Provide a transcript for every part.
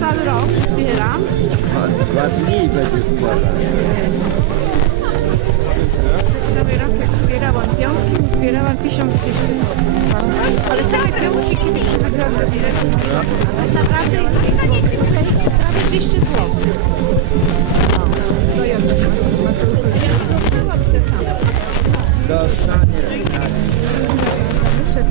cały rok zbieram. Dwa dni będzie składać. Przez cały rok jak zbierałam piątki, zbierałam 1200 zł. Ale same kwiatuszki kiedyś naprawdę zbierać. Naprawdę prawie 200 zł. Dostanie. Może ci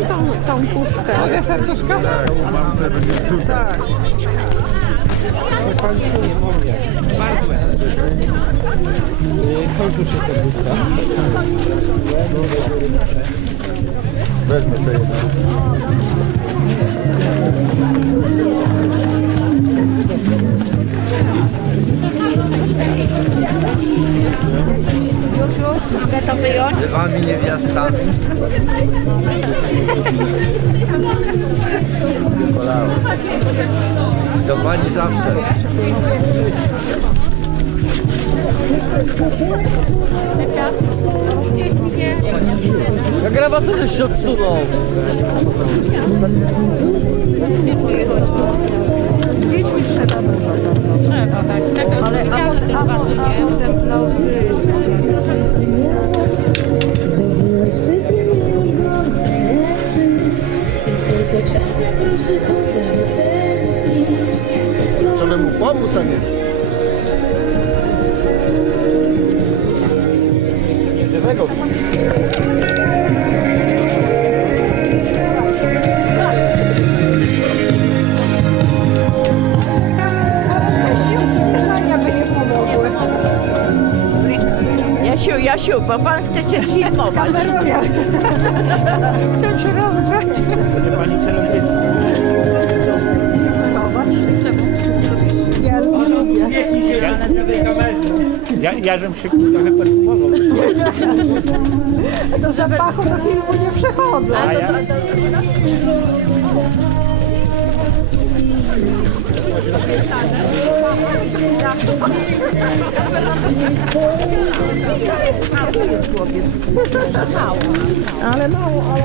dam tą, tą puszkę. Mogę serduszka? Tak. Wezmę sobie jedno. Mogę to wyjąć? Z wami niewiastami. Do pani zawsze. Nagrawa co żeś się odsunął? Trzeba, tak. Tego ale, widziałam, że to jest bardzo nie. Tylko czasem proszę chociaż zatęsknić Żeby mu pomóc, a nie. Jasiu, Jasiu, bo pan chce cię sfilmować. Chcę się rozgrzać. Ja, ja żem się trochę perfumował. Do zapachu do filmu nie przechodzę. A ja, Ale mało, ale...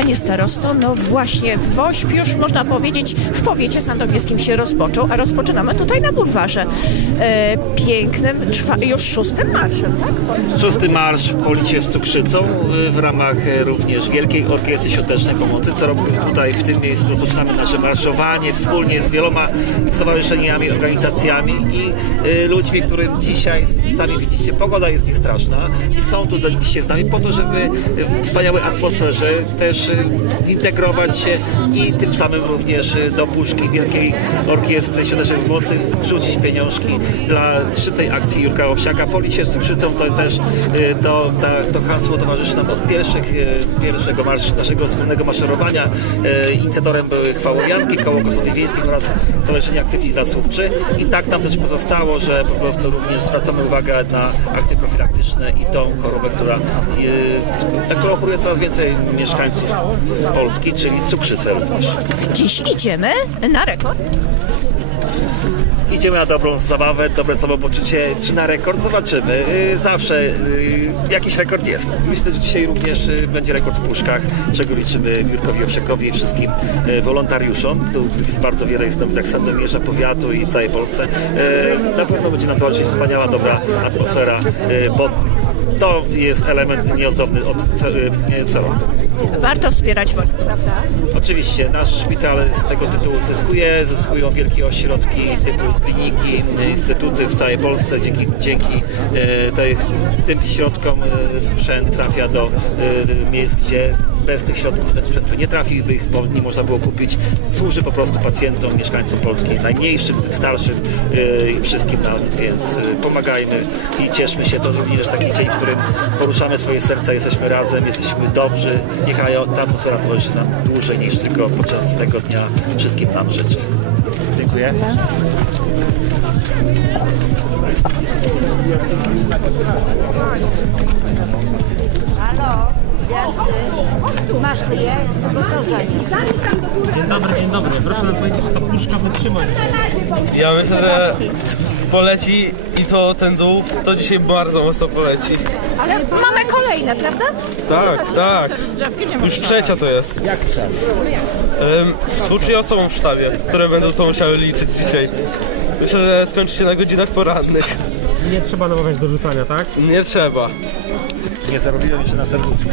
Panie starosto, no właśnie WOŚP już można powiedzieć w powiecie sandomierskim się rozpoczął, a rozpoczynamy tutaj na bulwarze. E, pięknym, czwa, już szóstym marszem, tak? Szósty marsz w Policie z Cukrzycą y, w ramach y, również Wielkiej Orkiestry Świątecznej Pomocy. Co roku tutaj w tym miejscu rozpoczynamy nasze marszowanie wspólnie z wieloma stowarzyszeniami, organizacjami i y, ludźmi, którym dzisiaj sami widzicie, pogoda jest niestraszna i są tu dzisiaj z nami po to, żeby w wspaniałej atmosferze też zintegrować się i tym samym również y, do puszki Wielkiej Orkiestry Świątecznej Pomocy wrzucić pieniążki dla szczytej akcji Jurka Owsiaka. Policie z Cukrzycą to też y, to, to hasło towarzyszy nam od pierwszych, y, pierwszego marsz, naszego wspólnego maszerowania. Inicjatorem były Chwałowianki, Koło Gospodyń Wiejskich oraz Stowarzyszenie Aktywni dla Słupczy. I tak nam też pozostało, że po prostu również zwracamy uwagę na akcje profilaktyczne i tą chorobę, która, na którą choruje coraz więcej mieszkańców Polski, czyli cukrzycę również. Dziś idziemy na rekord. Idziemy na dobrą zabawę, dobre samopoczucie, czy na rekord? Zobaczymy. Y, Zawsze y, jakiś rekord jest. Myślę, że dzisiaj również y, będzie rekord w puszkach, czego liczymy Jurkowi Owsiekowi i wszystkim wolontariuszom, których jest bardzo wiele, jest tam z jak Sandomierza, powiatu i z całej Polsce. Na pewno będzie nam towarzyszyć wspaniała, dobra atmosfera, bo to jest element nieodzowny od roku. Warto wspierać WOŚP, prawda? Oczywiście, nasz szpital z tego tytułu zyskuje, zyskują wielkie ośrodki typu kliniki, instytuty w całej Polsce. Dzięki, dzięki e, tej, tym środkom e, sprzęt trafia do e, miejsc, gdzie bez tych środków ten sprzęt by nie trafił, by ich bo nie można było kupić. Służy po prostu pacjentom, mieszkańcom Polski, najmniejszym, tym starszym e, i wszystkim nam, więc e, pomagajmy i cieszmy się. To również taki dzień, w którym poruszamy swoje serca, jesteśmy razem, jesteśmy dobrzy. Niechaj ta atmosfera towarzyszy nam dłużej niż tylko podczas tego dnia. Wszystkim nam życzę. Dziękuję. Masz je, Dzień dobry, dzień dobry. Proszę nam powiedzieć, czy ta puszka wytrzyma? Ja myślę, że poleci i to ten dół, to dzisiaj bardzo mocno poleci. Ale mamy kolejne, prawda? Tak, tak. Już trzecia to jest. Jak chcesz? Um, współczuję osobom w sztabie, które będą to musiały liczyć dzisiaj. Myślę, że skończy się na godzinach porannych. Nie trzeba namawiać do rzucania, tak? Nie trzeba. Nie zarobiłem się na serduszku.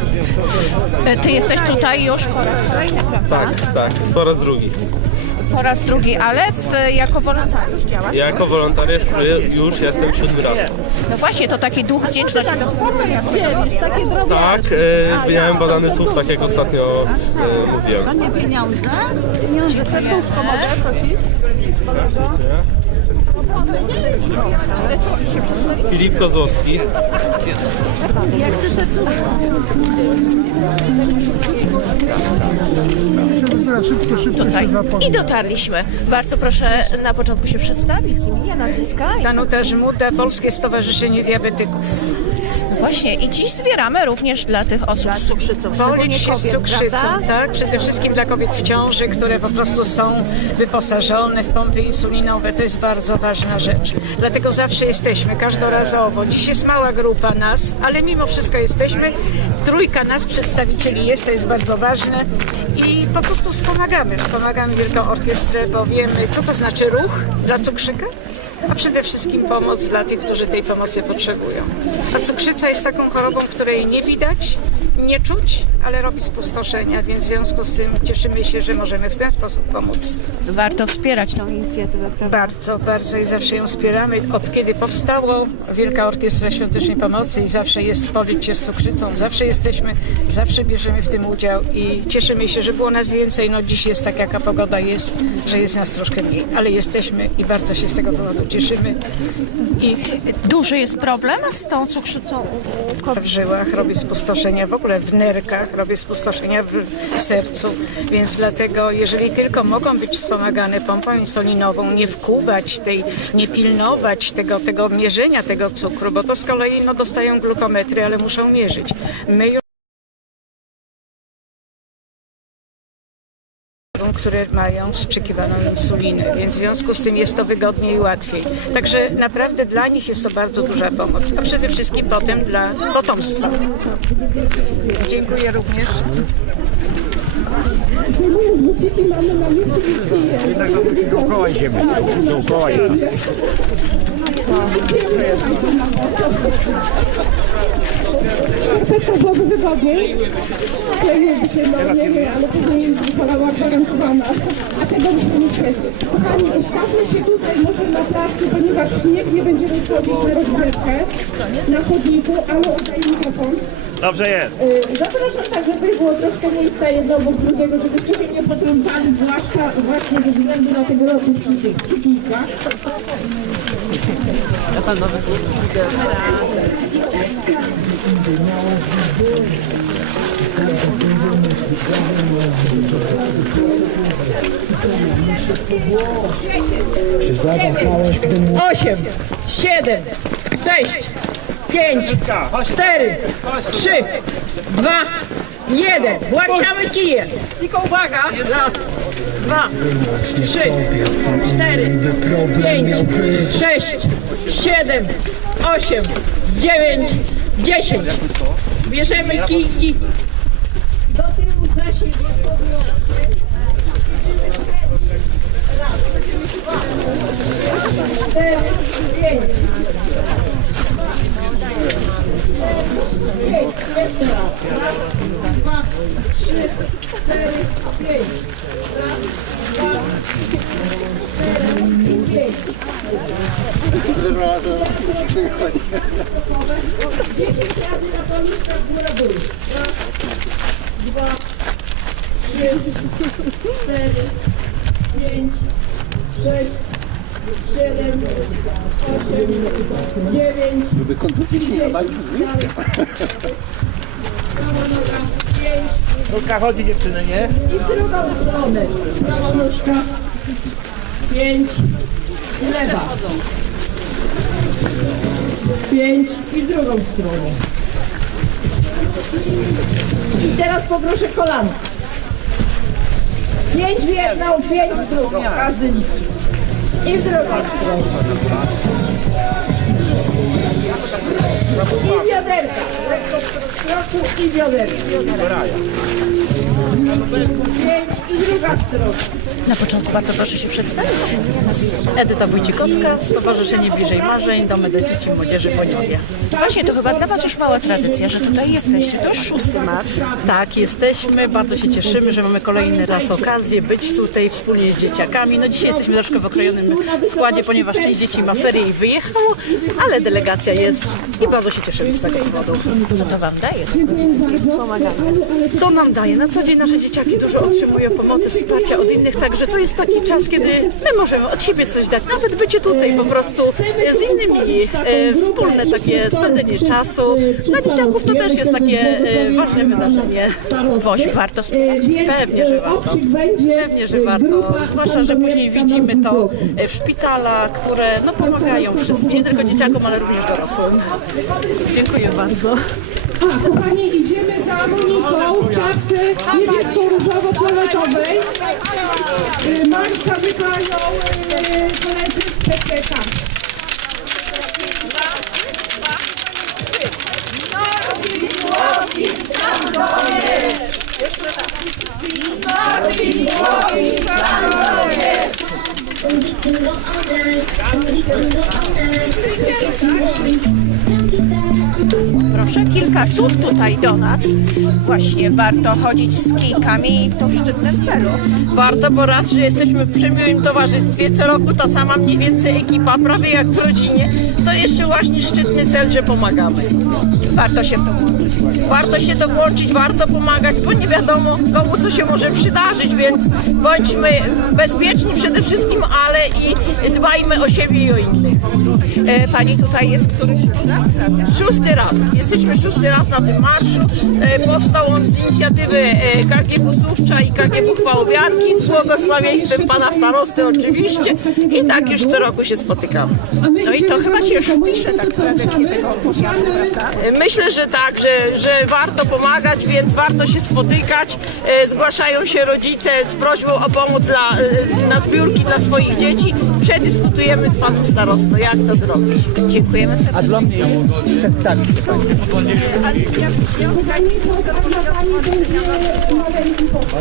E, Ty jesteś tutaj już po raz kolejny, prawda? Tak, tak. Po raz drugi. Po raz drugi, ale w, jako wolontariusz działasz? Ja jako wolontariusz już jestem siódmy raz. No właśnie, to taki dług wdzięczności. Tak, e, miałem badany słuch, tak jak ostatnio e, mówiłem. Filip Kozłowski. Tutaj. I dotarliśmy. Bardzo proszę na początku się przedstawić imienia, nazwiska. Danuta Żmuda, Polskie Stowarzyszenie Diabetyków. Właśnie, i dziś zbieramy również dla tych osób z cukrzycą. Się z cukrzycą, tak? Przede wszystkim dla kobiet w ciąży, które po prostu są wyposażone w pompy insulinowe. To jest bardzo ważna rzecz. Dlatego zawsze jesteśmy, każdorazowo. Dziś jest mała grupa nas, ale mimo wszystko jesteśmy. Trójka nas, przedstawicieli jest, to jest bardzo ważne. I po prostu wspomagamy. Wspomagamy Wielką Orkiestrę, bo wiemy, co to znaczy ruch dla cukrzyka. A przede wszystkim pomoc dla tych, którzy tej pomocy potrzebują. A cukrzyca jest taką chorobą, której nie widać, nie czuć, ale robi spustoszenia, więc w związku z tym cieszymy się, że możemy w ten sposób pomóc. Warto wspierać tą inicjatywę, prawda? Bardzo, bardzo i zawsze ją wspieramy. Od kiedy powstało Wielka Orkiestra Świątecznej Pomocy i zawsze jest Policz się z cukrzycą, zawsze jesteśmy, zawsze bierzemy w tym udział i cieszymy się, że było nas więcej. No dziś jest tak, jaka pogoda jest, że jest nas troszkę mniej, ale jesteśmy i bardzo się z tego powodu cieszymy. I Duży jest problem z tą cukrzycą u- u kobiet. w żyłach robi spustoszenia, w ogóle w nerkach robi spustoszenia w, w sercu, więc dlatego jeżeli tylko mogą być wspomagane pompą insulinową, nie wkuwać tej, nie pilnować tego, tego mierzenia tego cukru, bo to z kolei no, dostają glukometry, ale muszą mierzyć. My które mają wstrzykiwaną insulinę, więc w związku z tym jest to wygodniej i łatwiej. Także naprawdę dla nich jest to bardzo duża pomoc, a przede wszystkim potem dla potomstwa. Dziękuję również. Jednak. To byłoby wygodniej. Kleiliby się, no nie wiem, ale później wolała gwarantowana. A tego byśmy nie chcieli. Kochani, ustawmy się tutaj może na placu, ponieważ śnieg nie będziemy wchodzić na rozgrzewkę na chodniku, ale oddaję mikrofon. Dobrze jest. Y, Zapraszam tak, żeby było troszkę miejsca jedno obok drugiego, żebyście się nie potrącali, zwłaszcza właśnie ze względu na tegoroczny przy tych przy kijkach. Osiem, siedem, sześć, pięć, cztery, trzy, dwa, jeden. Włączamy kije. Tylko uwaga. Raz, dwa, trzy, cztery, pięć, sześć, siedem, osiem, dziewięć, dziesięć. Bierzemy kijki. Do tyłu za siebie. Cztery, pięć. Pięć, jeszcze raz. Raz, dwa, trzy, cztery, pięć. Raz, dwa, trzy, cztery, pięć. 4, 5, 6, 7, 8, 9, Żeby konturzy się nie dawali z miejsca. prawa noga, chodzi dziewczyny, nie? I w drugą stronę. Prawa nóżka. Pięć. I lewa. Pięć. I w drugą stronę. I teraz poproszę kolankę. Pięć w jedną, pięć w drugą. Każdy liczy. I w drugą stronę. I bioderka. Lekko z kroku i bioderka. Pięć i druga strona. Na początku bardzo proszę się przedstawić. Edyta Wójcikowska, Stowarzyszenie Bliżej Marzeń, Domy dla Dzieci i Młodzieży w Oniowie. Właśnie, to chyba dla Was już mała tradycja, że tutaj jesteście. To już szósty marsz. Tak, jesteśmy, bardzo się cieszymy, że mamy kolejny raz okazję być tutaj wspólnie z dzieciakami. No dzisiaj jesteśmy troszkę w okrojonym składzie, ponieważ część dzieci ma ferie i wyjechało, ale delegacja jest i bardzo się cieszymy z tego powodu. Co to Wam daje? Co nam daje? Na co dzień nasze dzieciaki dużo otrzymują pomocy, wsparcia od innych, także to jest taki czas, kiedy my możemy od siebie coś dać, nawet bycie tutaj po prostu z innymi, e, wspólne takie spędzenie czasu. Dla dzieciaków to też jest takie e, ważne wydarzenie. Woś, warto spróbować. Pewnie, że warto. Pewnie, że warto. Zwłaszcza, że później widzimy to e, w szpitalach, które no, pomagają wszystkim, nie tylko dzieciakom, ale również dorosłym. Dziękuję bardzo. A, kochani, idziemy za Moniką w czapce niebiesko-różowo-fioletowej. Y, Mańka wygrają y, koledzy z PCK. Can go all night, we can go all night. If you want me, tell me that. Proszę, kilka słów tutaj do nas. Właśnie, warto chodzić z kijkami w to szczytnym celu. Warto, bo raz, że jesteśmy w przemiłym towarzystwie, co roku ta sama mniej więcej ekipa, prawie jak w rodzinie, to jeszcze właśnie szczytny cel, że pomagamy. Warto się w to włączyć. Warto się to włączyć, warto pomagać, bo nie wiadomo komu co się może przydarzyć, więc bądźmy bezpieczni przede wszystkim, ale i dbajmy o siebie i o innych. E, Pani tutaj jest któryś raz? Szósty raz. Jesteśmy szósty raz na tym marszu. E, Powstał on z inicjatywy e, KGW Słupcza i KGW Chwałowianki z błogosławieństwem pana starosty oczywiście. I tak już co roku się spotykamy. No i to chyba się już wpisze tak tego prawda? E, Myślę, że tak, że, że warto pomagać, więc warto się spotykać. Zgłaszają się rodzice z prośbą o pomoc dla, na zbiórki dla swoich dzieci. Przedyskutujemy z panem starostą, jak to zrobić. Dziękujemy serdecznie. Program dla Pani będzie maleńki pokój.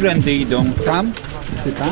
Którędy idą? Tam? Czy tam?